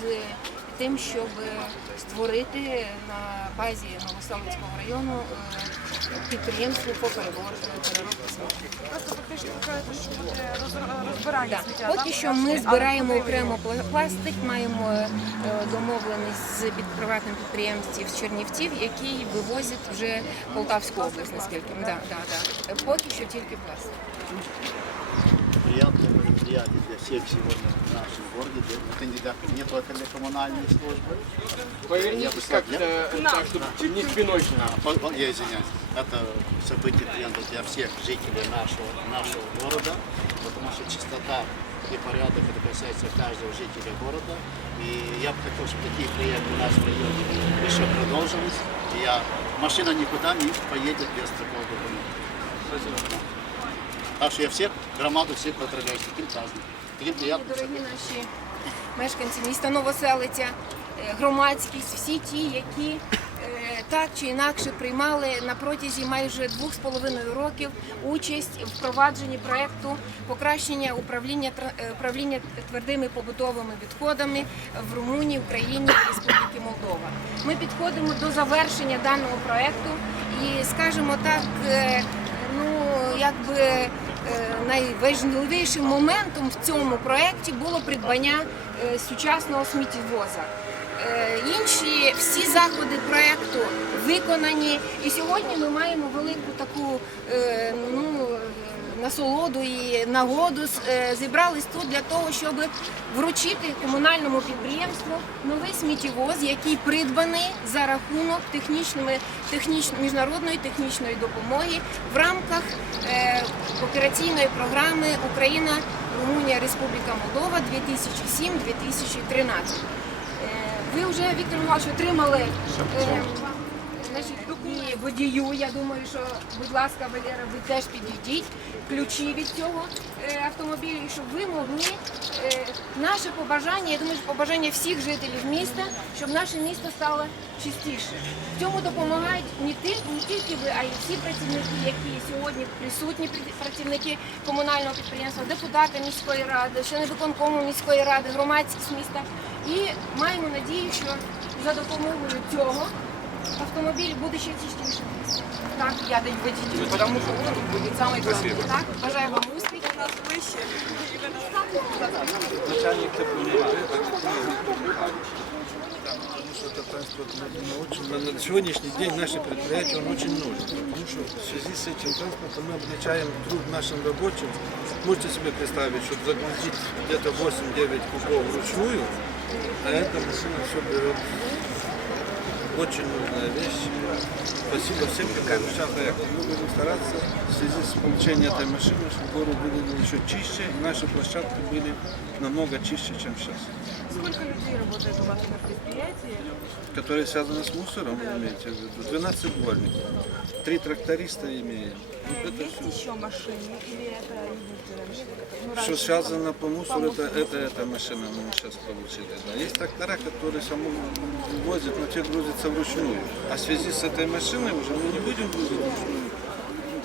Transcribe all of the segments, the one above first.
з тим, щоб створити на базі Новоселицького району е, підприємство по переробці переробки сміття. Просто фактично кажете, що буде розбирання Да. сміття. Поки що ми збираємо окремо пластик, маємо е, домовленість з приватним підприємців з Чернівців, які вивозять вже Полтавську область, наскільки да, да, да. Е, поки що тільки пластик. приятное мероприятие для всех сегодня в нашем городе. Это не, только для коммунальной службы. Повернитесь как-то так, чтобы не спиной нам. А, Я извиняюсь. Это событие приятно для всех жителей нашего, нашего города, потому что чистота и порядок это касается каждого жителя города. И я бы хотел, чтобы такие проекты у нас в районе еще продолжились. И я, машина никуда не поедет без такого документа. Так что я всех, громаду всех поздравляю с таким праздником. Дорогі наші мешканці міста Новоселиця, е, громадськість, всі ті, які е, так чи інакше приймали на протязі майже двох з половиною років участь в впровадженні проекту покращення управління е, управління твердими побутовими відходами в Румунії, Україні і Республіки Молдова. Ми підходимо до завершення даного проекту і скажімо так. Ну, якби найважливішим моментом в цьому проєкті було придбання е, сучасного сміттєвоза. Е, Інші всі заходи проєкту виконані, і сьогодні ми маємо велику таку е, е, насолоду і нагоду е, зібрались тут для того, щоб вручити комунальному підприємству новий сміттєвоз, який придбаний за рахунок технічними, техніч, міжнародної технічної допомоги в рамках е, операційної програми Україна, Румунія, Республіка Молдова 2007-2013. Е, ви вже Віктор Михайлович отримали. Е, Значить, і водію, я думаю, що, будь ласка, Валера, ви теж підійдіть ключі від цього е, автомобілю, щоб ви могли е, наше побажання, я думаю, що побажання всіх жителів міста, щоб наше місто стало чистіше. В цьому допомагають не тільки, не тільки ви, а й всі працівники, які сьогодні присутні пр- працівники комунального підприємства, депутати міської ради, члени виконкому міської ради, громадськість міста. І маємо надію, що за допомогою цього автомобіль буде ще чистіше. Так, я даю водителю, тому що він буде самий кращий. Так, бажаю вам успіхів. Нас вище. начальник теплоэнерго. Потому что это транспорт ну, очень, на- на сегодняшний день наше предприятие он очень нужен. Потому что в связи с этим транспортом мы облегчаем труд нашим рабочим. Можете себе представить, чтобы загрузить где-то 8-9 кубов вручную, а эта машина все берет. очень нужная вещь. Спасибо всем, кто участвует. Мы будем стараться в связи с получением этой машины, чтобы город выглядел еще чище, и наши площадки были намного чище, чем сейчас. Сколько людей работает у вас на предприятии? Которые связаны с мусором, вы имеете в виду? 12 дворников. Три тракториста имеем. Вот это Есть все. еще машины или это единственная машина? Ну, Что раньше связано по мусору, это, это эта машина мы сейчас получили. Да. Есть трактора, которые саму возят, но те грузятся вручную. А в связи с этой машиной уже мы не будем грузить вручную.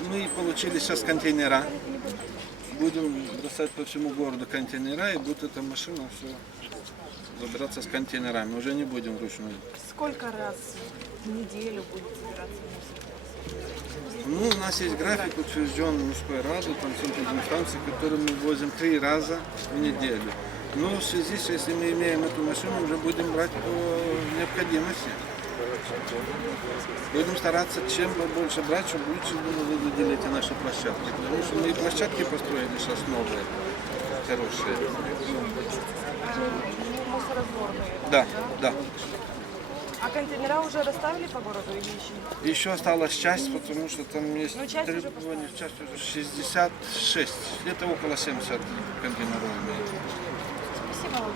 Мы получили сейчас контейнера. Будем бросать по всему городу контейнера, и будет эта машина все забираться с контейнерами. Уже не будем вручную. Сколько раз в неделю будет собираться мусор? Ну, у нас есть график утвержден мужской раду, там станции, который мы возим три раза в неделю. Но в связи с, если мы имеем эту машину, уже будем брать по необходимости. Будем стараться чем побольше брать, чтобы лучше было выглядели эти наши площадки. Потому что мы и площадки построили сейчас новые, хорошие. А, мусоросборные. Да, да. А контейнера уже расставили по городу или еще? Еще осталась часть, потому что там есть Ну, часть уже требования, часть уже 66, где-то около 70 контейнеров имеется. Спасибо вам.